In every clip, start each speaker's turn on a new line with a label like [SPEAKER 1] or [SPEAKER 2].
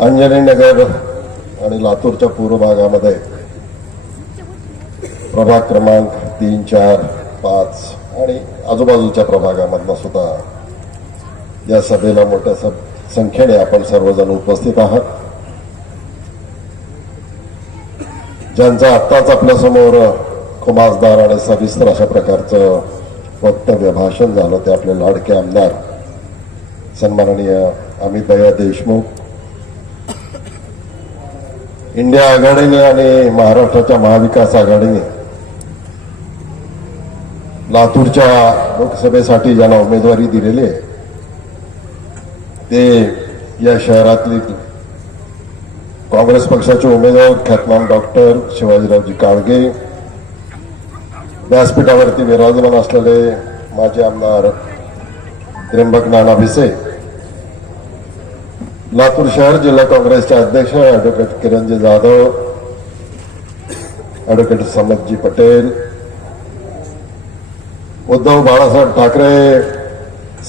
[SPEAKER 1] अंजनी नगर आणि लातूरच्या पूर्व भागामध्ये प्रभाग क्रमांक तीन चार पाच आणि आजूबाजूच्या प्रभागामधनं सुद्धा या सभेला मोठ्या सब- संख्येने आपण सर्वजण उपस्थित आहात. ज्यांचा आत्ताच आपल्यासमोर खुमासदार आणि सविस्तर अशा प्रकारचं वक्तव्य भाषण झालं ते आपले लाडके आमदार सन्माननीय अमित भैया देशमुख इंडिया आघाडीने आणि महाराष्ट्राच्या महाविकास आघाडीने लातूरच्या लोकसभेसाठी ज्यांना उमेदवारी दिलेली आहे ते या शहरातली काँग्रेस पक्षाचे उमेदवार ख्यातनाम डॉक्टर शिवाजीरावजी काळगे व्यासपीठावरती विराजमान असलेले माजी आमदार त्र्यंबक नाना भिसे लातूर शहर जिल्हा काँग्रेसचे अध्यक्ष ॲडव्होकेट किरणजी जाधव ॲडव्होकेट समतजी पटेल उद्धव बाळासाहेब ठाकरे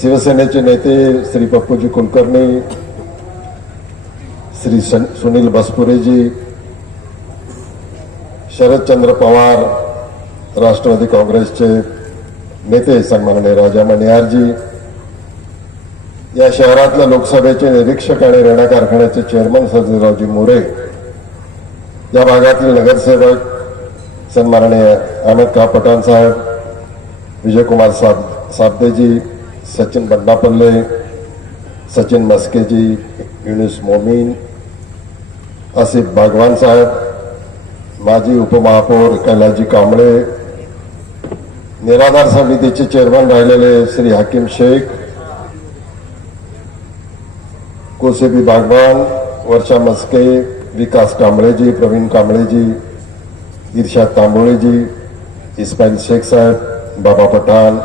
[SPEAKER 1] शिवसेनेचे नेते श्री पप्पूजी कुलकर्णी श्री सुनील बसपुरेजी शरदचंद्र पवार राष्ट्रवादी काँग्रेसचे नेते सन्माननीय राजा मणियारजी या शहरातल्या लोकसभेचे निरीक्षक आणि रेणा कारखान्याचे चेअरमन सर्जेरावजी मोरे या भागातील नगरसेवक सन्माननीय अहमद का पठाण साहेब विजयकुमार साब साबदेजी सचिन बंडापल्ले सचिन मस्केजी युनिस मोमीन आसिफ भागवान साहेब माजी उपमहापौर कैलाजी कांबळे निराधार समितीचे चेअरमन राहिलेले श्री हाकीम शेख कोसेबी बागवान वर्षा मस्के विकास कांबळेजी प्रवीण कांबळेजी इर्षाद तांबोळेजी इस्माईल शेख साहेब बाबा पठाण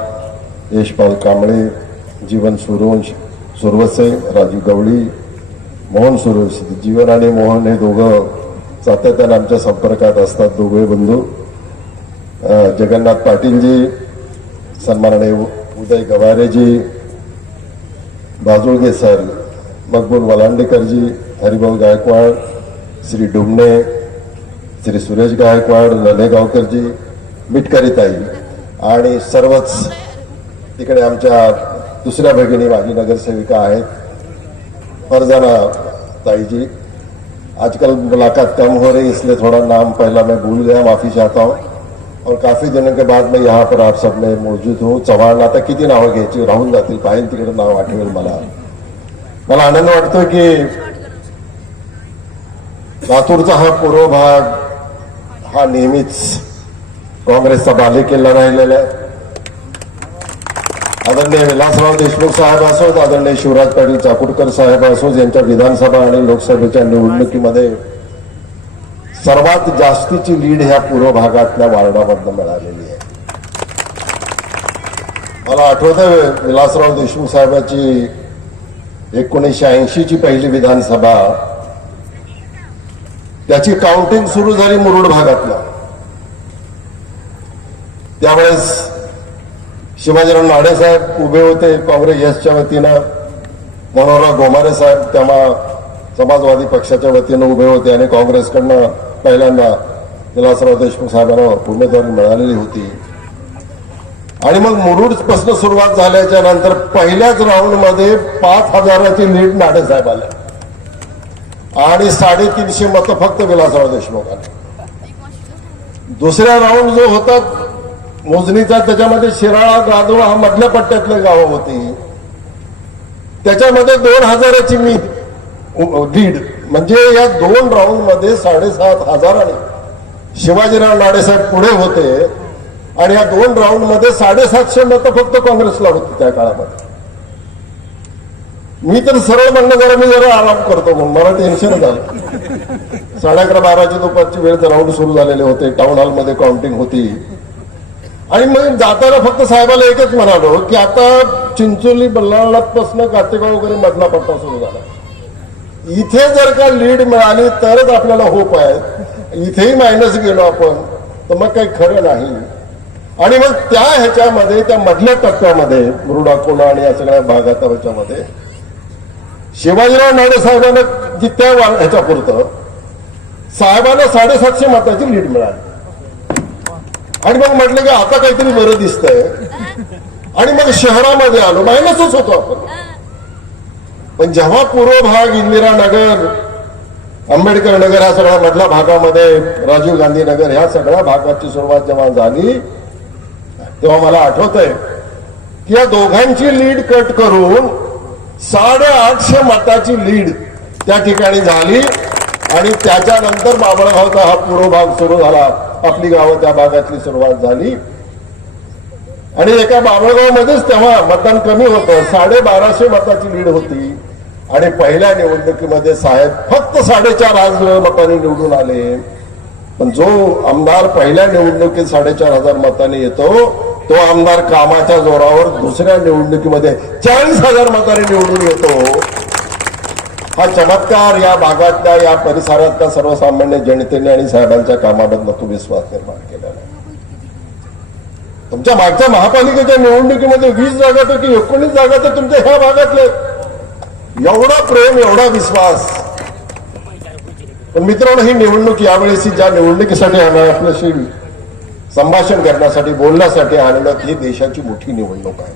[SPEAKER 1] यशपाल कांबळे जीवन सुरवंश सुरवसे राजू गवळी मोहन सुरवसे जीवन आणि मोहन हे दोघं सातत्यानं आमच्या संपर्कात असतात दोघे बंधू. जगन्नाथ पाटीलजी सन्माननीय उदय गवारेजी बाजुळगे सर मकबूल वलांडेकरजी हरिभाऊ गायकवाड श्री डुमणे श्री सुरेश गायकवाड ललेगावकरजी मिटकरीताई आणि सर्वच तिकडे आमच्या दुसऱ्या भगिनी माझी नगरसेविका आहेत फरजाना ताईजी. आजकल मुलाकात कम हो रही इसलिए थोड़ा नाम पहला मैं भूल गया माफी चाहता हूँ. और काफी दिनों के बाद मैं यहाँ पर आप सब में मौजूद हूँ। चव्हाण आता किती नावं घ्यायची राहून जातील पाहिजे तिकडे नाव आठवेल मला। मला आनंद वाटतो की लातूरचा हा पूर्व भाग हा नेहमीच काँग्रेसचा बालेकिल्ला राहिलेला आहे. आदरणीय विलासराव देशमुख साहेब असोत आदरणीय शिवराज पाटील चाकूरकर साहेब असोत यांच्या विधानसभा आणि लोकसभेच्या निवडणुकीमध्ये सर्वात जास्तीची लीड ह्या पूर्व भागातल्या वार्डामधनं मिळालेली आहे. मला आठवतंय विलासराव देशमुख साहेबाची एकोणीसशे ऐंशी ची पहिली विधानसभा. त्याची काउंटिंग सुरू झाली मुरुड भागातला त्यावेळेस शिवाजीराव नाडे साहेब उभे होते काँग्रेस एसच्या वतीनं. मनोहरराव गोमारे साहेब तेव्हा समाजवादी पक्षाच्या वतीनं उभे होते आणि काँग्रेसकडनं पहिल्यांदा विलासराव देशमुख साहेबांना उमेदवारी मिळालेली होती. आणि मग मुरुडपासून सुरुवात झाल्याच्यानंतर पहिल्याच राऊंडमध्ये पाच हजाराची लीड नाडे साहेब आल्या आणि साडेतीनशे मतं फक्त विलासराव देशमुख आले. दुसऱ्या राऊंड जो होता मोजणीचा त्याच्यामध्ये शिराळा गादोळ हा मधल्या पट्ट्यातले गावं होती. त्याच्यामध्ये दोन हजाराची मी लीड. म्हणजे या दोन राऊंडमध्ये साडेसात हजाराने शिवाजीराव नाडेसाहेब पुढे होते. आणि या दोन राऊंडमध्ये साडेसातशे मतं फक्त काँग्रेसला होती त्या काळामध्ये. मी तर सरळ म्हणणं जरा मी जरा आराम करतो म्हणून. मला टेन्शन झालं साडे अकरा बाराची दुपारची वेळ राऊंड सुरू झालेले होते. टाउन हॉलमध्ये काउंटिंग होती. आणि मग जाताना फक्त साहेबाला एकच म्हणालो की आता चिंचोली बल्लाळापासून कातेगाव वगैरे मधला पट्टा सुरू झाला. इथे जर का लीड मिळाली तरच आपल्याला होप आहे. इथेही मायनस गेलो आपण तर मग काही खरं नाही. आणि मग त्या ह्याच्यामध्ये त्या मधल्या टप्प्यामध्ये मुरुडाकोला आणि या सगळ्या भागात ह्याच्यामध्ये शिवाजीराव नायडू साहेबांना जी त्या ह्याच्या पुरतं साहेबांना साडेसातशे मताची लीड मिळाली. आणि मग म्हटलं की आता काहीतरी बरं दिसतंय. आणि मग शहरामध्ये आलो. मायनसच होतो आपण. पण जेव्हा पूर्व भाग इंदिरा नगर आंबेडकर नगर ह्या सगळ्या मधल्या भागामध्ये राजीव गांधी नगर ह्या सगळ्या भागाची सुरुवात जेव्हा झाली तेव्हा मला आठवत आहे की या दोघांची लीड कट करून साडेआठशे मताची लीड त्या ठिकाणी झाली आणि त्याच्यानंतर बाबळगावचा हा पूर्व भाग सुरू झाला. आपली गावं त्या भागातली सुरुवात झाली. आणि एका बाबळगावमध्येच तेव्हा मतदान कमी होतं. साडे बाराशे मताची लीड होती. आणि पहिल्या निवडणुकीमध्ये साहेब फक्त साडेचार हजार मतांनी निवडून आले. पण जो आमदार पहिल्या निवडणुकीत साडेचार हजार मतांनी येतो तो आमदार कामाच्या जोरावर दुसऱ्या निवडणुकीमध्ये चाळीस हजार मतांनी निवडून येतो. हा चमत्कार या भागातल्या या परिसरातल्या सर्वसामान्य जनतेने आणि साहेबांच्या कामाबद्दल तो विश्वास निर्माण केलेला आहे. तुमच्या मागच्या महापालिकेच्या निवडणुकीमध्ये वीस जागापैकी एकोणीस जागा तर तुमच्या ह्या भागातले. आहेत. एवढा प्रेम एवढा विश्वास. पण मित्रांनो ही निवडणूक यावेळेस ज्या निवडणुकीसाठी आम्ही आपल्याशी संभाषण करण्यासाठी बोलण्यासाठी आलेलो ही देशाची मोठी निवडणूक आहे.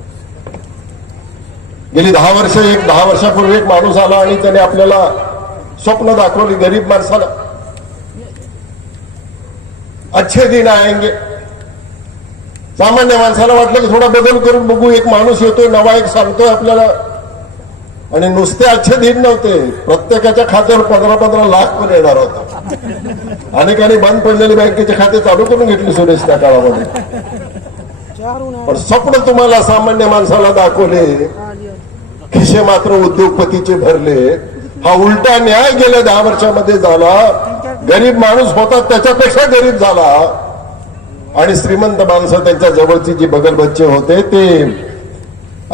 [SPEAKER 1] गेली दहा वर्ष एक दहा वर्षापूर्वी एक माणूस आला आणि त्याने आपल्याला स्वप्न दाखवली गरीब माणसाला. अच्छे दिन आएंगे. सामान्य माणसाला वाटलं की थोडा बदल करून बघू एक माणूस येतोय नवा एक सांगतोय आपल्याला. आणि नुसते अच्छे दिन नव्हते. प्रत्येकाच्या खात्यावर पंधरा पंधरा लाख पण येणार होता. अनेकांनी बंद पडलेले बँकेचे खाते चालू करून घेतले सुरेश त्या काळामध्ये. पण स्वप्न तुम्हाला सामान्य माणसाला दाखवले खिशे मात्र उद्योगपतीचे भरले. हा उलटा न्याय गेल्या दहा वर्षामध्ये झाला. गरीब माणूस होता त्याच्यापेक्षा गरीब झाला. आणि श्रीमंत माणसं त्यांच्या जवळची जी बगलबच्चे होते ते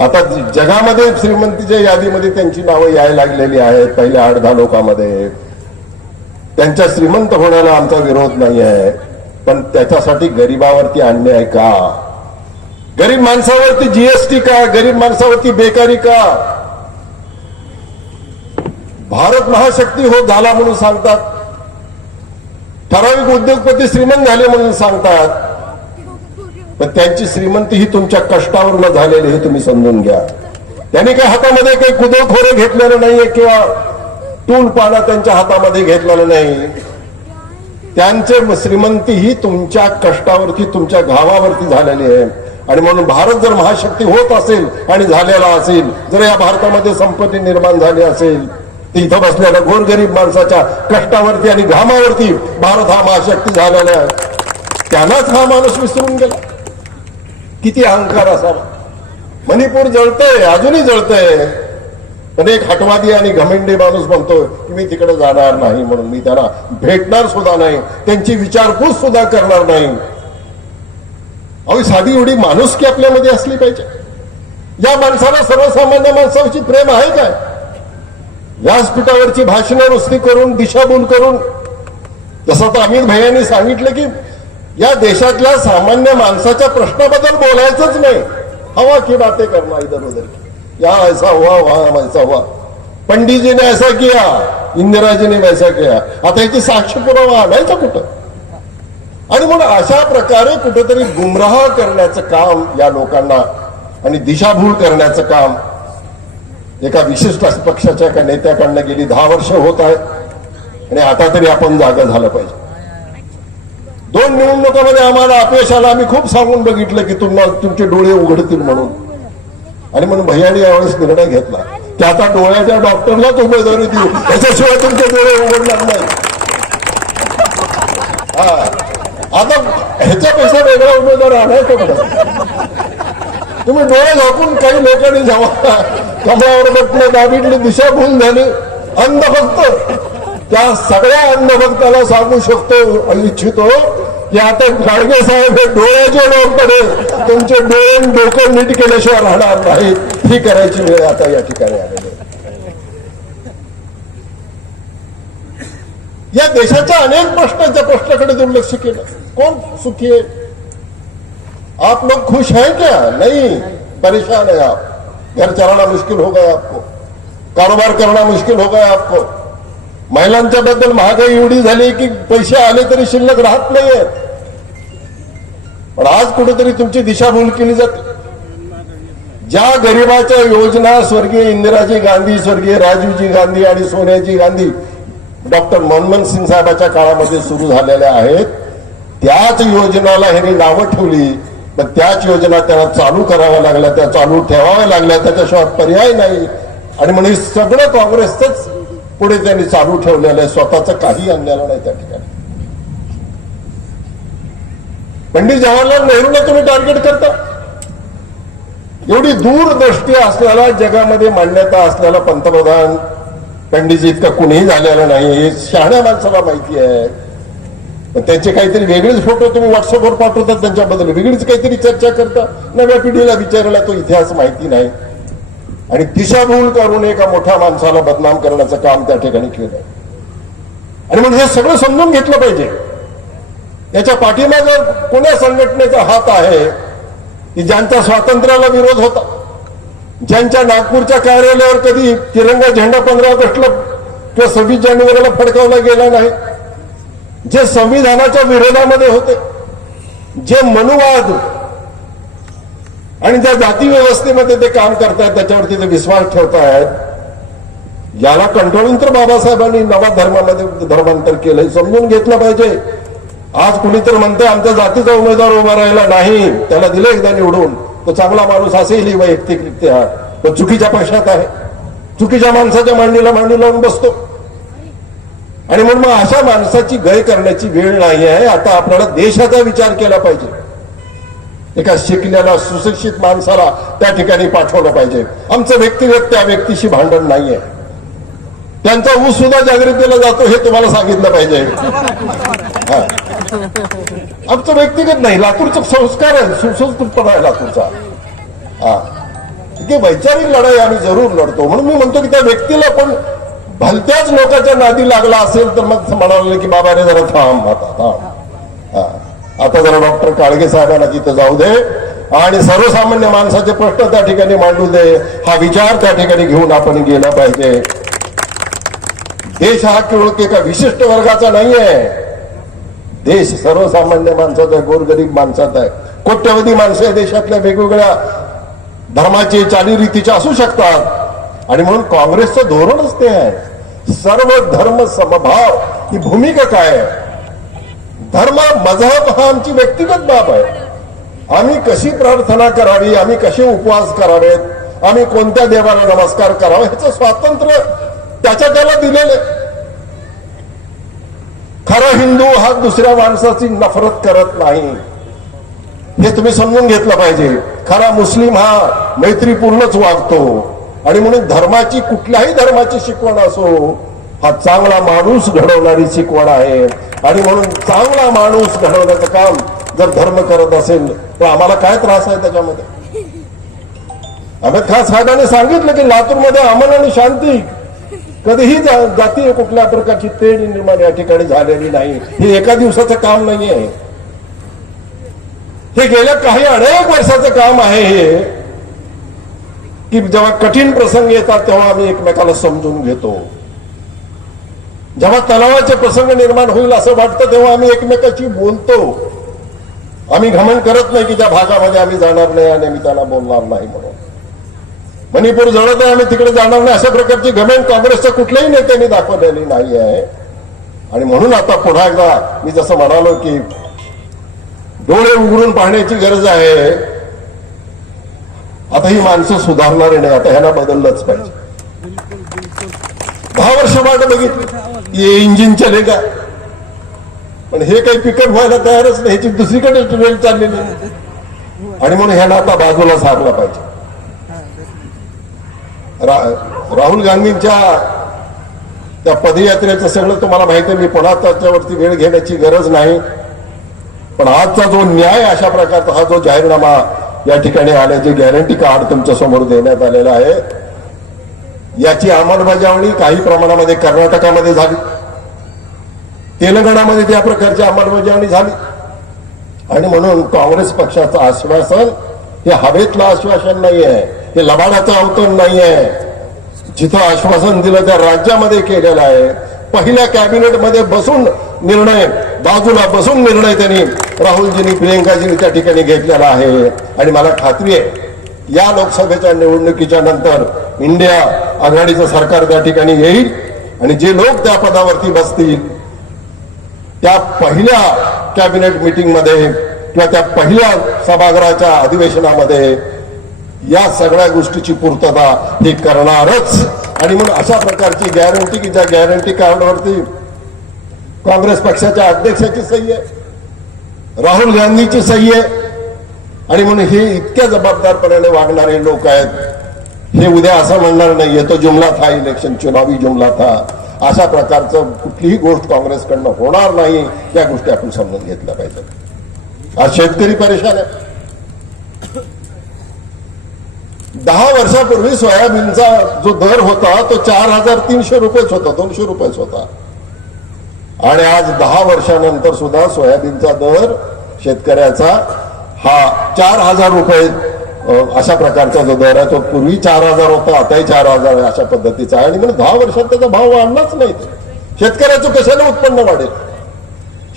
[SPEAKER 1] आता जगामध्ये श्रीमंतीच्या यादीमध्ये त्यांची नावं यायला लागलेली आहेत पहिल्या आठ दहा लोकांमध्ये. त्यांच्या श्रीमंत होण्याला आमचा विरोध नाही आहे पण त्याच्यासाठी गरीबावरती अन्याय का? गरीब माणसावरती जीएसटी का? गरीब माणसावरती बेकारी का? भारत महाशक्ती होत झाला म्हणून सांगतात. ठराविक उद्योगपती श्रीमंत झाले म्हणून सांगतात. पण त्यांची श्रीमंती ही तुमच्या कष्टावर झालेली हे तुम्ही समजून घ्या. त्यांनी काही हातामध्ये काही कुदळखोरे घेतलेलं नाहीये किंवा टूल पाना त्यांच्या हातामध्ये घेतलेलं नाही. त्यांचे श्रीमंती ही तुमच्या कष्टावरती तुमच्या घावावरती झालेली आहे. आणि म्हणून भारत जर महाशक्ती होत असेल आणि झालेला असेल जर या भारतामध्ये संपत्ती निर्माण झाली असेल तर इथं बसलेल्या गोरगरीब माणसाच्या कष्टावरती आणि घामावरती भारत हा महाशक्ती झालेला आहे. त्यांनाच हा माणूस विसरून गेला. किती अहंकार असावा. मणिपूर जळतंय अजूनही जळतंय. पण एक हटवादी आणि घमेंडी माणूस म्हणतो की मी तिकडे जाणार नाही म्हणून. मी त्यांना भेटणार सुद्धा नाही. त्यांची विचारपूस सुद्धा करणार नाही. अहो साधी एवढी माणूस की आपल्यामध्ये असली पाहिजे. या माणसाला सर्वसामान्य माणसावरची प्रेम आहे काय? व्यासपीठावरची भाषणं नुसती करून दिशाभूल करून. जसं तर अमित भैयांनी सांगितलं की या देशातल्या सामान्य माणसाच्या प्रश्नाबद्दल बोलायचंच नाही. हवा की बातें करना इधर उधर की. या ऐसा हुआ वहां ऐसा हुआ. पंडित जी ने ऐसा किया इंदिराजीने वैसा किया. आता याची साक्ष पुरावा आणायचा कुठं? आणि म्हणून अशा प्रकारे कुठेतरी गुमराह करण्याचं काम या लोकांना आणि दिशाभूल करण्याचं काम एका विशिष्ट पक्षाच्या एका नेत्याकडनं गेली दहा वर्ष होत आहे आणि आता तरी आपण जागा झालं पाहिजे. दोन निवडणुकामध्ये आम्हाला अपयश आलं. आम्ही खूप सांगून बघितलं की तुम्हाला तुमचे डोळे उघडतील म्हणून. आणि म्हणून भैयाने यावेळेस निर्णय घेतला. की आता डोळ्याच्या डॉक्टरलाच उमेदवारी देऊ. त्याच्याशिवाय तुमचे डोळे उघडणार नाही. हा. आता ह्याच्यापेक्षा वेगळा उमेदवार आणायचा तुम्ही डोळे झाकून काही लोकांनी जेव्हा कमळावर बटणं दाबिडली दिशाभूल झाली अंधभक्त. त्या सगळ्या अंधभक्ताला सांगू शकतो इच्छितो की आता खाडगे साहेब हे डोळ्याचे डोळकडे तुमचे डोळे डोकं नीट केल्याशिवाय राहणार नाही ही करायची वेळ आता या ठिकाणी आलेली या देशाच्या अनेक प्रश्नांच्या प्रश्नाकडे दुर्लक्ष केलं. कोण सुखी आहे? आप लोग खुश है क्या? नहीं. परेशान है आप. घर चलाना मुश्किल हो गया आपको. कारोबार करना मुश्किल हो गया आपको. महिलांच्या बद्दल महागाई एवढी झाली की पैसे आले तरी शिल्लक राहत नाहीयेत पण आज कुठेतरी तुमची दिशाभूल केली जाते. ज्या गरिबाच्या योजना स्वर्गीय इंदिराजी गांधी स्वर्गीय राजीवजी गांधी आणि सोनियाजी गांधी डॉक्टर मनमोहन सिंग साहेबाच्या काळामध्ये सुरू झालेल्या आहेत त्याच योजनाला ह्यांनी नावं ठेवली. पण त्याच योजना त्यांना चालू कराव्या लागल्या त्या चालू ठेवाव्या लागल्या त्याच्याशिवाय पर्याय नाही. आणि म्हणून हे सगळं काँग्रेसच पुढे त्यांनी चालू ठेवलेलं आहे. स्वतःच काही आणलेलं नाही त्या ठिकाणी. पंडित जवाहरलाल नेहरूला तुम्ही टार्गेट करता. एवढी दूरदृष्टी असलेला जगामध्ये मान्यता असलेला पंतप्रधान पंडितजी इतका कुणीही झालेला नाही. हे शहाण्या माणसाला माहिती आहे. त्याचे त्यांचे काहीतरी वेगळेच फोटो तुम्ही व्हॉट्सअपवर पाठवतात त्यांच्याबद्दल. वेगळीच काहीतरी चर्चा करता. नव्या पिढीला विचारायला तो इतिहास माहिती नाही. आणि दिशाभूल करून एका मोठ्या माणसाला बदनाम करण्याचं काम त्या ठिकाणी केलं. आणि म्हणून हे सगळं समजून घेतलं पाहिजे. याच्या पाठीमागं कोण्या संघटनेचा हात आहे की ज्यांचा स्वातंत्र्याला विरोध होता. ज्यांच्या नागपूरच्या कार्यालयावर कधी तिरंगा झेंडा पंधरा ऑगस्टला किंवा सव्वीस जानेवारीला फडकावला गेला नाही. जे संविधानाच्या विरोधामध्ये होते जे मनुवाद आणि त्या जाती व्यवस्थेमध्ये ते काम करतायत त्याच्यावरती ते विश्वास ठेवतायत याला कंट्रोलिंग तर बाबासाहेबांनी नवा धर्मामध्ये धर्मांतर केलंय समजून घेतलं पाहिजे. आज कुणी तर म्हणते आमच्या जातीचा उमेदवार उभा राहिला नाही त्याला दिलं एकदा निवडून. तो चांगला माणूस असेल वैयक्तिकरित्या तो चुकीच्या पक्षात आहे. चुकीच्या माणसाच्या मांडीला मांडी लावून बसतो. आणि म्हणून मग अशा माणसाची गय करण्याची वेळ नाही आहे. आता आपल्याला देशाचा विचार केला पाहिजे. एका शिकण्याला सुशिक्षित माणसाला त्या ठिकाणी पाठवलं पाहिजे. आमचं व्यक्तिगत त्या व्यक्तीशी भांडण नाही आहे त्यांचा ऊस सुद्धा जागृतीला जातो हे तुम्हाला सांगितलं पाहिजे. आमचं व्यक्तिगत नाही लातूरचा संस्कार आहे सुसंस्कृतपणा आहे लातूरचा. हा. की वैचारिक लढाई आम्ही जरूर लढतो. म्हणून मी म्हणतो की त्या व्यक्तीला पण भलत्याच लोकांच्या नादी लागला असेल तर मग म्हणाले की बाबा रे जरा थांब आता थांब. हा. आता जरा डॉक्टर काळगे साहेबांना तिथं जाऊ दे आणि सर्वसामान्य माणसाचे प्रश्न त्या ठिकाणी मांडू दे. हा विचार त्या ठिकाणी घेऊन आपण गेला पाहिजे. देश हा केवळ एका विशिष्ट वर्गाचा नाहीये. देश सर्वसामान्य माणसाचा आहे गोरगरीब माणसाचा आहे. कोट्यवधी माणसं या देशातल्या वेगवेगळ्या धर्माचे चालीरीतीचे असू शकतात. आणि म्हणून काँग्रेसचं धोरणच ते आहे. सर्व धर्म समभाव ही भूमिका काय आहे? धर्म मजहब हा आमची व्यक्तिगत बाब आहे. आम्ही कशी प्रार्थना करावी आम्ही कसे उपवास करावेत आम्ही कोणत्या देवाला नमस्कार करावा ह्याचं स्वातंत्र्य त्याच्या त्याला दिलेलं. खरा हिंदू हा दुसऱ्या माणसाची नफरत करत नाही. हे तुम्ही समजून घेतलं पाहिजे. खरा मुस्लिम हा मैत्रीपूर्णच वागतो. आणि म्हणून धर्माची कुठल्याही धर्माची शिकवण असो हा चांगला माणूस घडवणारी शिकवण आहे. आणि म्हणून चांगला माणूस घडवण्याचं काम जर धर्म करत असेल तर आम्हाला काय त्रास आहे त्याच्यामध्ये? अमित खान साहेबांनी सांगितलं की लातूरमध्ये अमन आणि शांती. कधीही जा- जातीय कुठल्या प्रकारची तेढ निर्माण या ठिकाणी झालेली नाही. हे एका दिवसाचं काम नाही आहे हे गेल्या काही अनेक वर्षाचं काम आहे हे. की जेव्हा कठीण प्रसंग येतात तेव्हा आम्ही एकमेकाला समजून घेतो. जेव्हा तणावाचे प्रसंग निर्माण होईल असं वाटतं तेव्हा आम्ही एकमेकाशी बोलतो. आम्ही घमन करत नाही की त्या भागामध्ये आम्ही जाणार नाही आणि आम्ही त्याला बोलणार नाही म्हणून. मणिपूर जळत आहे आम्ही तिकडे जाणार नाही अशा प्रकारची घमेंट काँग्रेसच्या कुठल्याही नेत्यांनी दाखवलेली नाही आहे आणि म्हणून आता पुन्हा एकदा मी जसं म्हणालो की डोळे उघडून पाहण्याची गरज आहे. आता ही माणसं सुधारणारी नाही आता ह्याला बदललंच पाहिजे. दहा वर्ष मागे बघितली ये इंजिन चलेगा पण हे काही पिकअप व्हायला तयारच नाही ह्याची दुसरीकडे ट्रेन चाललेली. आहे. आणि म्हणून ह्याला आता बाजूला सारला पाहिजे. रा- राहुल गांधींच्या त्या पदयात्रेचं सगळं तुम्हाला माहिती आहे मी पुन्हा त्याच्यावरती वेळ घेण्याची गरज नाही. पण आजचा जो न्याय अशा प्रकारचा हा जो जाहीरनामा या ठिकाणी आल्याचे गॅरंटी कार्ड तुमच्यासमोर देण्यात आलेलं आहे याची अंमलबजावणी काही प्रमाणामध्ये कर्नाटकामध्ये झाली. तेलंगणामध्ये त्या प्रकारची अंमलबजावणी झाली. आणि म्हणून काँग्रेस पक्षाचं आश्वासन हे हवेतलं आश्वासन नाही आहे हे लबाडाचं अवतरण नाही आहे जिथं आश्वासन दिलं त्या राज्यामध्ये केलेलं आहे. पहिल्या कॅबिनेटमध्ये बसून निर्णय बाजूला बसून निर्णय त्यांनी राहुलजींनी प्रियंकाजींनी त्या ठिकाणी घेतलेला आहे. आणि मला खात्री आहे या लोकसभेच्या निवडणुकीच्या नंतर इंडिया आघाडीचं सरकार त्या ठिकाणी येईल आणि जे लोक त्या पदावरती बसतील त्या पहिल्या कॅबिनेट मीटिंगमध्ये किंवा त्या पहिल्या सभागृहाच्या अधिवेशनामध्ये या सगळ्या गोष्टीची पूर्तता हे करणारच. आणि म्हणून अशा प्रकारची गॅरंटी की ज्या गॅरंटी कार्डवरती काँग्रेस पक्षाच्या अध्यक्षाची सही आहे राहुल गांधीची सही आहे आणि म्हणून हे इतक्या जबाबदारपणाने वागणारे लोक आहेत. हे उद्या असं म्हणणार नाहीये तो जुमला था इलेक्शन चुनावी जुमला था. अशा प्रकारचं कुठलीही गोष्ट काँग्रेसकडनं होणार नाही या गोष्टी आपण समजून घेतल्या पाहिजेत. आज शेतकरी परेशान आहे दहा वर्षापूर्वी सोयाबीनचा जो दर होता तो चार हजार तीनशे रुपयेच होता दोनशे रुपयेच होता. आणि आज दहा वर्षानंतर सुद्धा सोयाबीनचा दर शेतकऱ्याचा हा चार हजार रुपये अशा प्रकारचा जो दर आहे तो पूर्वी चार हजार होता आताही चार हजार आहे अशा पद्धतीचा आहे. आणि दहा वर्षात त्याचा भाव वाढलाच नाही. शेतकऱ्याचं कशाने उत्पन्न वाढेल?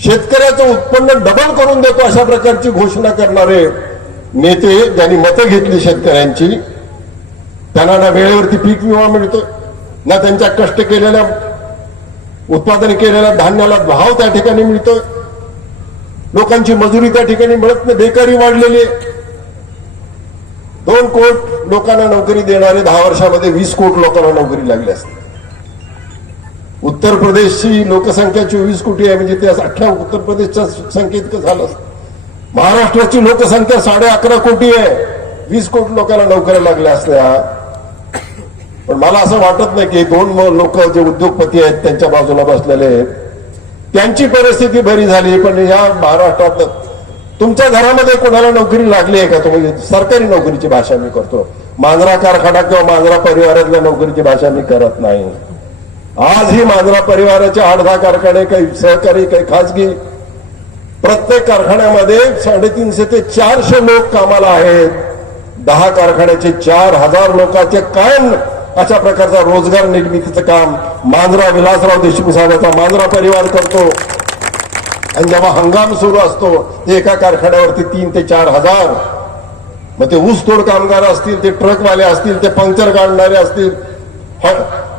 [SPEAKER 1] शेतकऱ्याचं उत्पन्न डबल करून देतो अशा प्रकारची घोषणा करणारे नेते ज्यांनी मतं घेतली शेतकऱ्यांची त्यांना ना वेळेवरती पीक विमा मिळतो ना त्यांच्या कष्ट केलेल्या उत्पादन केलेल्या धान्याला भाव त्या ठिकाणी मिळतोय. लोकांची मजुरी त्या ठिकाणी मिळत नाही बेकारी वाढलेली आहे. दोन कोट लोकांना नोकरी देणारे दहा वर्षामध्ये वीस कोट लोकांना नोकरी लागली असते. उत्तर प्रदेशची लोकसंख्या चोवीस कोटी आहे म्हणजे ते अठरा उत्तर प्रदेशच्या संख्येत झालं महाराष्ट्राची लोकसंख्या साडे अकरा कोटी आहे. वीस कोटी लोकांना नोकऱ्या लागल्या असल्या पण मला असं वाटत नाही की दोन लोक जे उद्योगपती आहेत त्यांच्या बाजूला बसलेले आहेत त्यांची परिस्थिती बरी झाली पण या महाराष्ट्रात तुमच्या घरामध्ये कोणाला नोकरी लागली आहे का? तुम्ही सरकारी नोकरीची भाषा मी करतो. मांजरा कारखाना किंवा मांजरा परिवारातल्या नोकरीची भाषा मी करत नाही. आज ही मांजरा परिवाराचे आठ दहा कारखाने काही सहकारी काही खाजगी प्रत्येक कारखान्यामध्ये साडेतीनशे ते चारशे लोक कामाला आहेत. दहा कारखान्याचे चार हजार लोकांचे काय अशा प्रकारचा रोजगार निर्मितीचं काम मांजरा विलासराव देशमुख साहेबांचा मांजरा परिवार करतो. आणि जेव्हा हंगाम सुरू असतो ते एका कारखान्यावरती तीन ते चार हजार. मग ते ऊसतोड कामगार असतील ते ट्रकवाले असतील ते पंक्चर काढणारे असतील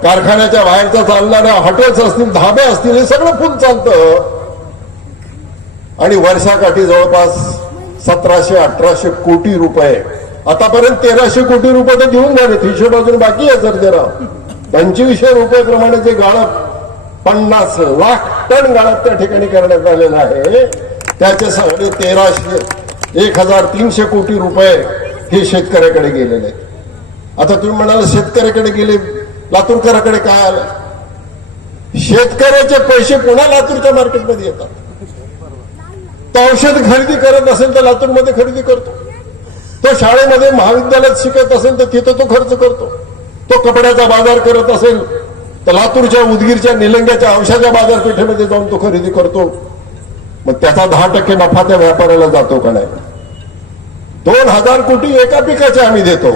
[SPEAKER 1] कारखान्याच्या बाहेरच्या चालणाऱ्या हॉटेल्स असतील धाबे असतील हे सगळं फुल चालतं. आणि वर्षाकाठी जवळपास सतराशे अठराशे कोटी रुपये आतापर्यंत तेराशे कोटी रुपये तर घेऊन झाले हिशोब अजून बाकी आहे सर जरा. पंचवीसशे रुपये प्रमाणे जे गाळप पन्नास लाख टन गाळप त्या ठिकाणी करण्यात आलेलं आहे. त्याचे सगळे तेराशे एक हजार तीनशे कोटी रुपये हे शेतकऱ्याकडे गेलेले. आहेत आता तुम्ही म्हणाल शेतकऱ्याकडे गेले लातूरकराकडे काय आलं? शेतकऱ्याचे पैसे पुन्हा लातूरच्या मार्केटमध्ये येतात. तो औषध खरेदी करत असेल तर लातूरमध्ये खरेदी करतो. तो शाळेमध्ये महाविद्यालयात शिकत असेल तर तिथं तो खर्च करतो. तो कपड्याचा बाजार करत असेल तर लातूरच्या उदगीरच्या निलंग्याच्या औषधाच्या बाजारपेठेमध्ये जाऊन तो खरेदी करतो. मग त्याचा दहा टक्के नफा त्या व्यापाऱ्याला जातो का नाही? दोन हजार कोटी एका पिकाचे आम्ही देतो.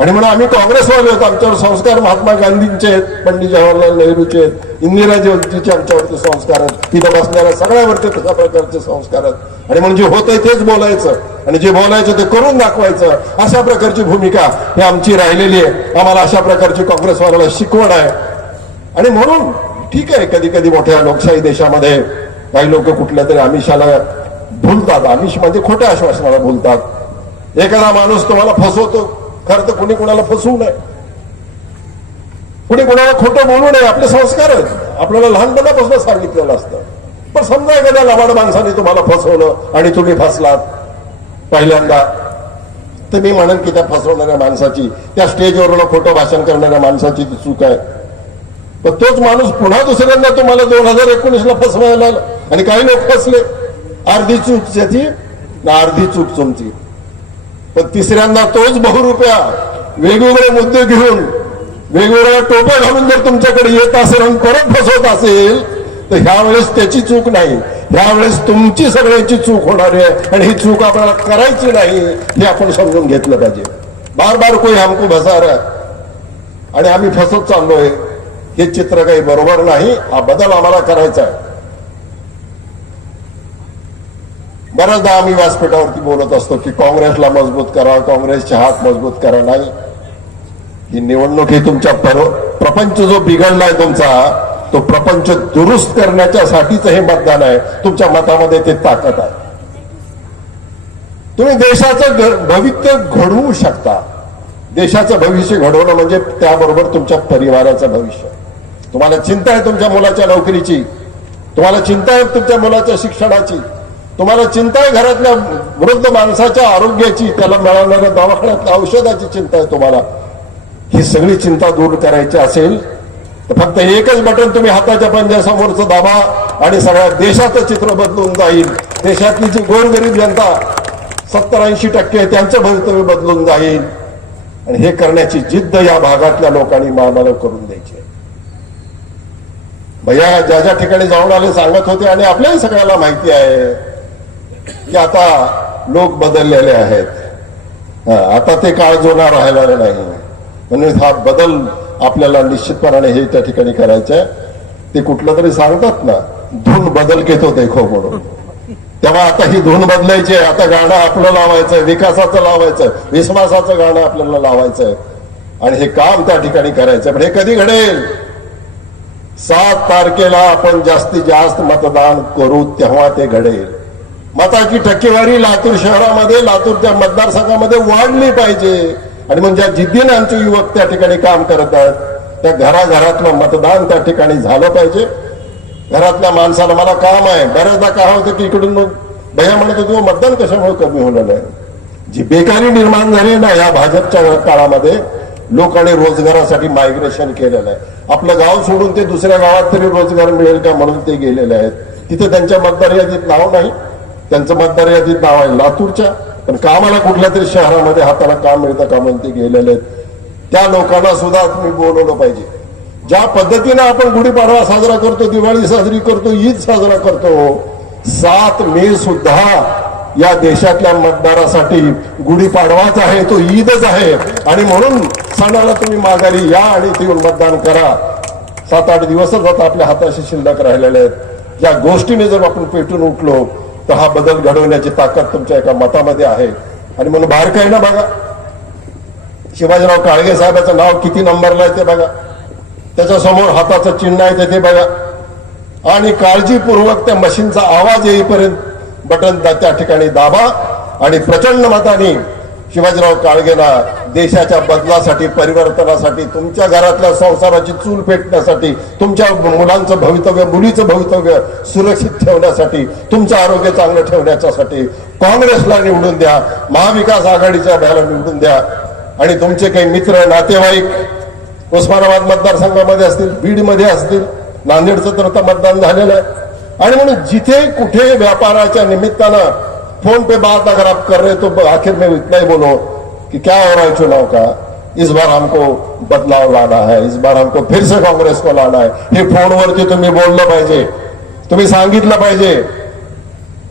[SPEAKER 1] आणि म्हणून आम्ही काँग्रेसवाले होतो. आमच्यावर संस्कार महात्मा गांधींचे आहेत पंडित जवाहरलाल नेहरूचे आहेत इंदिराजीचे आमच्यावरती संस्कार आहेत तिथं बसणाऱ्या सगळ्यावरती तशा प्रकारचे संस्कार आहेत. आणि म्हणून जे होतंय तेच बोलायचं. आणि जे बोलायचं ते करून दाखवायचं. अशा प्रकारची भूमिका ही आमची राहिलेली आहे. आम्हाला अशा प्रकारची काँग्रेसवाल्याला शिकवण आहे. आणि म्हणून ठीक आहे कधी कधी मोठ्या लोकशाही देशामध्ये काही लोक कुठल्या तरी आमिषाला भुलतात. आमिष म्हणजे खोट्या आश्वासनाला भुलतात. एखादा माणूस तुम्हाला फसवतो. खरं तर कुणी कुणाला फसवू नये. कुणी कुणाला खोटं बोलू नये. आपले संस्कार आहेत. आपल्याला लहानपणापासून सांगितलेलं असतं. पण समजा एखाद्या लबाड माणसाने तुम्हाला फसवलं आणि तुम्ही फसलात पहिल्यांदा तर मी म्हणेन की त्या फसवणाऱ्या माणसाची त्या स्टेजवरनं खोटं भाषण करणाऱ्या माणसाची ती चूक आहे. पण तोच माणूस पुन्हा दुसऱ्यांदा तुम्हाला दोन हजार एकोणीसला फसवायला आला. आणि काही लोक फसले. अर्धी चूक त्याची ना अर्धी चूक तुमची. पण तिसऱ्यांदा तोच बहुरुपया वेगवेगळे मुद्दे घेऊन वेगवेगळ्या टोप्या घालून जर तुमच्याकडे येत असेल आणि परत फसवत असेल तर ह्यावेळेस त्याची चूक नाही. ह्यावेळेस तुमची सगळ्यांची चूक होणार आहे आणि ही चूक आपल्याला करायची नाही हे आपण समजून घेतलं पाहिजे. बार बार कोई हमको बसा आणि आम्ही फसत चाललोय. हे चित्र काही बरोबर नाही. हा बदल आम्हाला करायचा आहे. बऱ्याचदा आम्ही व्यासपीठावरती बोलत असतो की काँग्रेसला मजबूत करा काँग्रेसचे हात मजबूत करा नाही. ही निवडणूक ही तुमच्या प्रपंच जो बिघडलाय तुमचा तो प्रपंच दुरुस्त करण्याच्या साठीच हे मतदान आहे. तुमच्या मतामध्ये ते ताकद आहे. तुम्ही देशाचं भवित्य घडवू शकता. देशाचं भविष्य घडवणं म्हणजे त्याबरोबर तुमच्या परिवाराचं भविष्य. तुम्हाला चिंता आहे तुमच्या मुलाच्या नोकरीची. तुम्हाला चिंता आहे तुमच्या मुलाच्या शिक्षणाची. तुम्हाला चिंता आहे घरातल्या वृद्ध माणसाच्या आरोग्याची त्याला मिळालेल्या दवाखान्यातल्या औषधाची चिंता आहे तुम्हाला. ही सगळी चिंता दूर करायची असेल तर फक्त एकच बटन तुम्ही हाताच्या पंजासमोरचं दाबा आणि सगळ्या देशाचं चित्र बदलून जाईल. देशातली जी गोरगरीब जनता सत्तर ऐंशी टक्के त्यांचं भवितव्य बदलून जाईल. आणि हे करण्याची जिद्द या भागातल्या लोकांनी मानाला करून द्यायची भैया ज्या ज्या ठिकाणी जाऊन आले सांगत होते आणि आपल्याही सगळ्याला माहिती आहे. की आता लोक बदललेले आहेत. आता ते काळ जुना राहिला नाही. म्हणून हा बदल आपल्याला निश्चितपणाने हे त्या ठिकाणी करायचं आहे ते कुठलं तरी सांगतात ना धून बदल घेतो देखो म्हणून. तेव्हा आता ही धून बदलायची आहे. आता गाणं आपलं लावायचंय विकासाचं लावायचं विश्वासाचं गाणं आपल्याला लावायचंय. आणि हे काम त्या ठिकाणी करायचंय. पण हे कधी घडेल? सात तारखेला आपण जास्तीत जास्त मतदान करू तेव्हा ते घडेल. मताची टक्केवारी लातूर शहरामध्ये लातूरच्या मतदारसंघामध्ये वाढली पाहिजे. आणि मग ज्या जिद्दीने आमचे युवक त्या ठिकाणी काम करत आहेत त्या घराघरातलं मतदान त्या ठिकाणी झालं पाहिजे. घरातल्या माणसाला मला काम आहे. बऱ्याचदा काय होतं की इकडून मग भैया म्हणत होतो मतदान कशामुळे कमी होणार आहे? जी बेकारी निर्माण झाली ना या भाजपच्या काळामध्ये लोकांनी रोजगारासाठी मायग्रेशन केलेलं आहे. आपलं गाव सोडून ते दुसऱ्या गावात तरी रोजगार मिळेल का म्हणून ते गेलेले आहेत. तिथे त्यांच्या मतदार यादीत नाव नाही. त्यांचं मतदार यादीत नाव आहे लातूरच्या. पण कामाला कुठल्या तरी शहरामध्ये हाताला काम मिळतं का ते गेलेले आहेत. त्या लोकांना सुद्धा तुम्ही बोलवलं पाहिजे. ज्या पद्धतीनं आपण गुढीपाडवा साजरा करतो दिवाळी साजरी करतो ईद साजरा करतो सात मे सुद्धा या देशातल्या मतदारासाठी गुढीपाडवाच आहे तो ईदच आहे. आणि म्हणून सणाला तुम्ही माघारी या आणि येऊन मतदान करा. सात आठ दिवसच आता आपल्या हाताशी शिल्लक राहिलेले आहेत. या गोष्टीने जर आपण पेटून उठलो तर हा बदल घडवण्याची ताकद तुमच्या एका मतामध्ये आहे. आणि म्हणून बाहेर काय ना बघा. शिवाजीराव काळगे साहेबाचं नाव किती नंबरला आहे ते बघा. त्याच्यासमोर हाताचं चिन्ह आहे ते बघा. आणि काळजीपूर्वक त्या मशीनचा आवाज येईपर्यंत बटन त्या ठिकाणी दाबा. आणि प्रचंड मताने शिवाजीराव काळगेला देशाच्या बदलासाठी परिवर्तनासाठी तुमच्या घरातल्या संसाराची चूल पेटण्यासाठी तुमच्या मुलांचं भवितव्य मुलीचं भवितव्य सुरक्षित ठेवण्यासाठी तुमचं आरोग्य चांगलं ठेवण्याच्यासाठी काँग्रेसला निवडून द्या महाविकास आघाडीच्या भ्याला निवडून द्या. आणि तुमचे काही मित्र नातेवाईक उस्मानाबाद मतदारसंघामध्ये असतील बीडमध्ये असतील नांदेडचं तर आता मतदान झालेलं आहे. आणि म्हणून जिथे कुठे व्यापाराच्या निमित्तानं फोन पे बात अगर आप कर रहे तो आखिर में इतना ही बोलो. कि क्या हो रहा है चुनाव का? इस बार हमको बदलाव लाना है इस बार हमको फिर से काँग्रेस को लाना है। हे फोनवरती तुम्ही बोललं पाहिजे तुम्ही सांगितलं पाहिजे।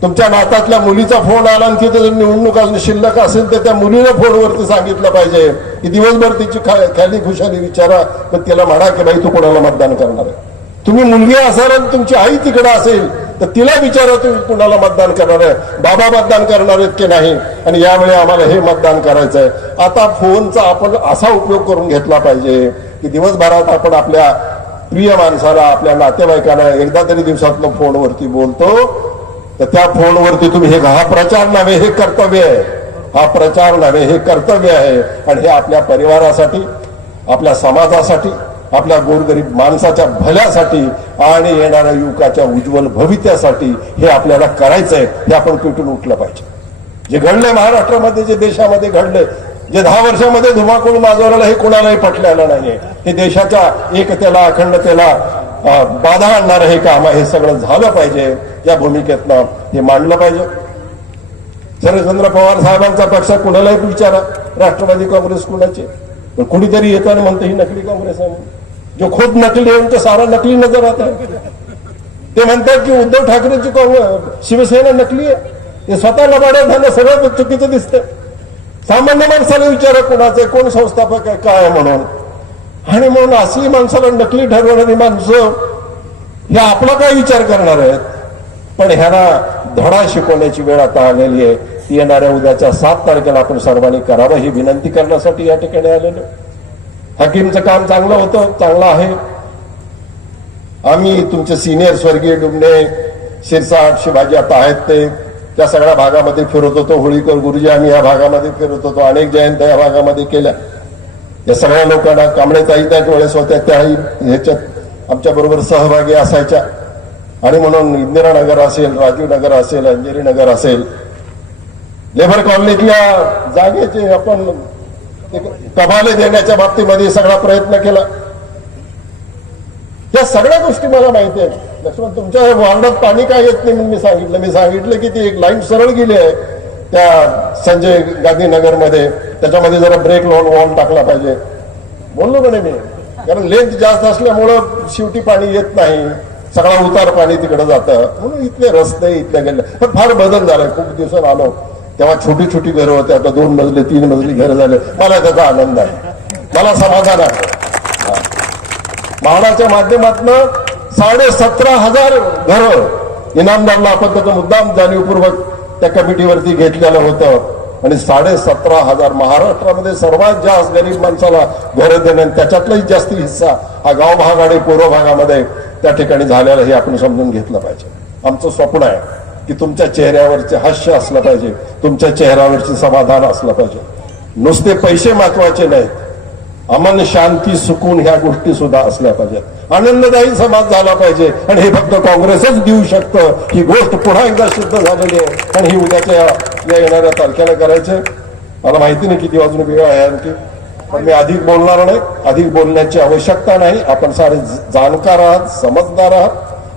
[SPEAKER 1] तुमच्या नातातल्या मुलीचा फोन आला आणि तिथे निवडणूक अजून शिल्लक असेल तर त्या मुलीला फोनवरती सांगितलं पाहिजे. की दिवसभर तिची खा- खाली खुशाली विचारा पण तिला म्हणा की बाई तू कोणाला मतदान करणार आहे? तुम्ही मुलगी असाल आणि तुमची आई तिकडे असेल तर तिला विचारा तुम्ही कुणाला मतदान करणार आहे बाबा मतदान करणार आहेत की नाही? आणि यावेळी आम्हाला हे मतदान करायचं आहे आता फोनचा आपण असा उपयोग करून घेतला पाहिजे की दिवसभरात आपण आपल्या प्रिय माणसाला आपल्या नातेवाईकांना एकदा तरी दिवसातनं फोनवरती बोलतो. तर त्या फोनवरती तुम्ही हे हा प्रचार नव्हे हे कर्तव्य आहे. हा प्रचार नव्हे हे कर्तव्य आहे. आणि हे आपल्या परिवारासाठी आपल्या समाजासाठी आपल्या गोरगरीब माणसाच्या भल्यासाठी आणि येणाऱ्या युवकाच्या उज्ज्वल भवित्यासाठी हे आपल्याला करायचंय हे आपण पेटून उठलं पाहिजे. जे घडलंय महाराष्ट्रामध्ये जे देशामध्ये घडलंय जे दहा वर्षामध्ये धुमाकूळ माजवलेलं हे कोणालाही पटलेलं नाहीये. हे देशाच्या एकतेला अखंडतेला बाधा आणणार हे काम आहे हे सगळं झालं पाहिजे. या भूमिकेतनं हे मांडलं पाहिजे. शरदचंद्र पवार साहेबांचा पक्ष कुणालाही विचारा. राष्ट्रवादी काँग्रेस कुणाचे? पण कुणीतरी येतं आणि म्हणतं ही नकली काँग्रेस आहे जो खुद नकली है उनको सारा नकली नजर आता है। ते म्हणतात की उद्धव ठाकरेंची काँग्रेस शिवसेना नकली आहे ते स्वतः लबाड्यात झालं सगळं चुकीचं दिसतंय. सामान्य माणसाला विचारा कोणाचं कोण संस्थापक आहे काय म्हणून. आणि म्हणून असली माणसाला नकली ठरवणारी माणसं हे आपला काय विचार करणार आहेत? पण ह्याला धडा शिकवण्याची वेळ आता आलेली आहे. ती येणाऱ्या उद्याच्या सात तारखेला आपण सर्वांनी करावं ही विनंती करण्यासाठी या ठिकाणी आलेलो हकीमचं काम चांगलं होतं चांगलं आहे. आम्ही तुमचे सिनियर स्वर्गीय डुमणे शिरसाट शिवाजी आता आहेत ते त्या सगळ्या भागामध्ये फिरत होतो. होळीकर गुरुजी आम्ही या भागामध्ये फिरत होतो. अनेक जयंत्या या भागामध्ये केल्या. या सगळ्या लोकांना कांबळे ताई त्याच वेळेस होत्या. त्याही ह्याच्यात आमच्या बरोबर सहभागी असायच्या. आणि म्हणून इंदिरानगर असेल राजीव नगर असेल अंजेरी नगर असेल लेबर कॉलनीतल्या जागेचे आपण कबाले देण्याच्या बाबतीमध्ये सगळा प्रयत्न केला. या सगळ्या गोष्टी मला माहिती आहेत. लक्ष्मण तुमच्या वार्डात पाणी काय येत नाही म्हणून मी सांगितलं. मी सांगितलं की ती एक लाईन सरळ गेली आहे त्या संजय गांधीनगरमध्ये. मध्ये त्याच्यामध्ये जरा ब्रेक लावून वॉल टाकला पाहिजे. बोललो म्हणे मी? कारण लेंथ जास्त असल्यामुळं शेवटी पाणी येत नाही. सगळा उतार पाणी तिकडे जातं. म्हणून इथले रस्ते इथल्या गेले. पण फार बदल झालाय. खूप दिवसात आलो. तेव्हा छोटी छोटी घरं होते आता दोन मजली तीन मजली घरं झाले. मला त्याचा आनंद आहे. मला समाधान आहे. म्हाडाच्या माध्यमातून साडे सतरा हजार घर इनामदारला आपण त्याचा मुद्दाम जाणीवपूर्वक त्या कमिटीवरती घेतलेलं होतं. आणि साडे सतरा हजार महाराष्ट्रामध्ये सर्वात जास्त गरीब माणसाला घरं देणं त्याच्यातलाही जास्ती हिस्सा हा गाव भाग आणि पूर्व भागामध्ये त्या ठिकाणी झालेला हे आपण समजून घेतलं पाहिजे. आमचं स्वप्न आहे. की तुमच्या चेहऱ्यावरचे हास्य असलं पाहिजे तुमच्या चेहऱ्यावरचे समाधान असलं पाहिजे. नुसते पैसे महत्त्वाचे नाहीत. अमन शांती सुकून ह्या गोष्टी सुद्धा असल्या पाहिजेत. आनंददायी समाज झाला पाहिजे. आणि हे फक्त काँग्रेसच देऊ शकतं. ही गोष्ट पुन्हा एकदा सिद्ध झालेली आहे. आणि ही उद्याच्या या येणाऱ्या तारखेला करायचे. मला माहिती नाही किती वाजून वेळ आहे आणखी. पण मी अधिक बोलणार नाही. अधिक बोलण्याची आवश्यकता नाही. आपण सारे जाणकार आहात समजदार आहात.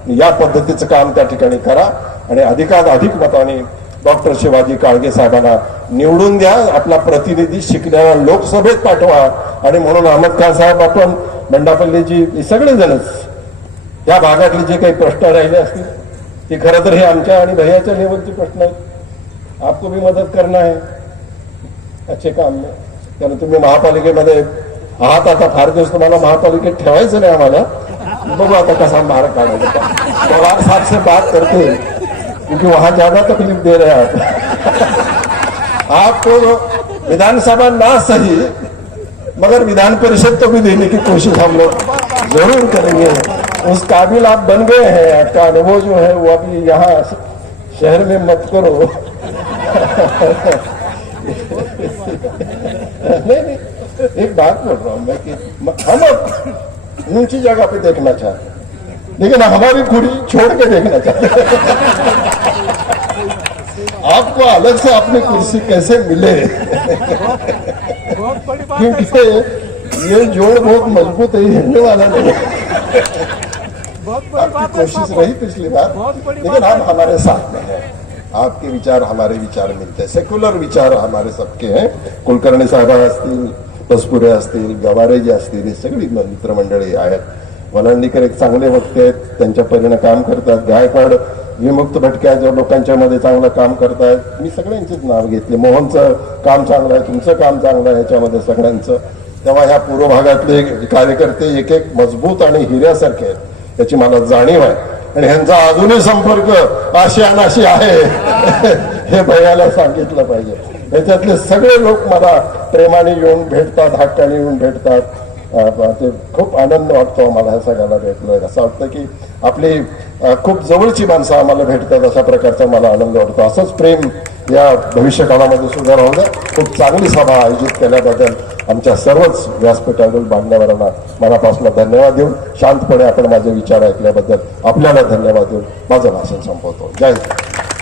[SPEAKER 1] या पद्धतीचं काम त्या ठिकाणी करा. आणि अधिकात अधिक मताने डॉक्टर शिवाजी काळगे साहेबांना निवडून द्या आपला प्रतिनिधी शिकण्याला लोकसभेत पाठवा. आणि म्हणून अहमद खान साहेब आपण बंडापल्लीजी सगळेजणच या भागातले जे काही प्रश्न राहिले असतील ते खरं तर हे आमच्या आणि भैयाच्या लेवलचे प्रश्न आहेत. आपको भी मदत करना आहे अच्छे काम में कारण तुम्ही महापालिकेमध्ये आहात आता फार दिवस तुम्हाला महापालिकेत ठेवायचं नाही आम्हाला. बघू आता कसा मार्ग काढायचा. पवार साहेब से बात करते. क्योंकि वहाँ ज़्यादा तकलीफ़ दे रहे हैं आप। आपको विधानसभा ना सही, मगर विधान परिषद तो भी देने की कोशिश हम लोग ज़रूर करेंगे। उस काबिल आप बन गए हैं, आपका अनुभव जो है वो अभी यहाँ शहर में मत करो। नहीं नहीं, एक बात बोल रहा हूँ मैं कि हम ऊँची जगह पे देखना चाहते लेकिन हमारी कुड़ी छोड़ के देखना चाहते आपको अलग से अपनी कुर्सी कैसे मिले? क्योंकि ये जोड़ बहुत मज़बूत है हिलने वाला नहीं आपकी कोशिश रही पिछली बार लेकिन आप हमारे साथ में हैं। आपके विचार हमारे विचार मिलते हैं। सेक्युलर विचार हमारे सबके हैं। कुलकर्णी साहेब असतील पसपुरे असतील गवारे जे असतील हे सगळी मित्रमंडळी आहेत वलांडीकर एक चांगले वक्ते आहेत त्यांच्या परीने काम करतात. गायकवाड विमुक्त भटक्या जो लोकांच्या मध्ये चांगलं काम करतायत. मी सगळ्यांचीच नाव घेतले. मोहनचं काम चांगलं आहे तुमचं काम चांगलं आहे याच्यामध्ये सगळ्यांचं. तेव्हा ह्या पूर्व भागातले कार्यकर्ते एक एक मजबूत आणि हिऱ्यासारखे आहेत. याची मला जाणीव आहे. आणि ह्यांचा अजूनही संपर्क अशी अनाशी आहे. हे भैयाला सांगितलं पाहिजे. याच्यातले सगळे लोक मला प्रेमाने येऊन भेटतात हक्काने येऊन भेटतात. ते खूप आनंद वाटतो आम्हाला ह्या सगळ्याला भेटलं असं वाटतं की आपली खूप जवळची माणसं आम्हाला भेटतात अशा प्रकारचा मला आनंद वाटतो. असंच प्रेम या भविष्य काळामध्ये सुद्धा राहू द्या. खूप चांगली सभा आयोजित केल्याबद्दल आमच्या सर्वच व्यासपीठावरील बांधणाऱ्यांना मनापासून धन्यवाद देऊन शांतपणे आपण माझे विचार ऐकल्याबद्दल आपल्याला धन्यवाद देऊन माझं भाषण संपवतो. जय हिंद.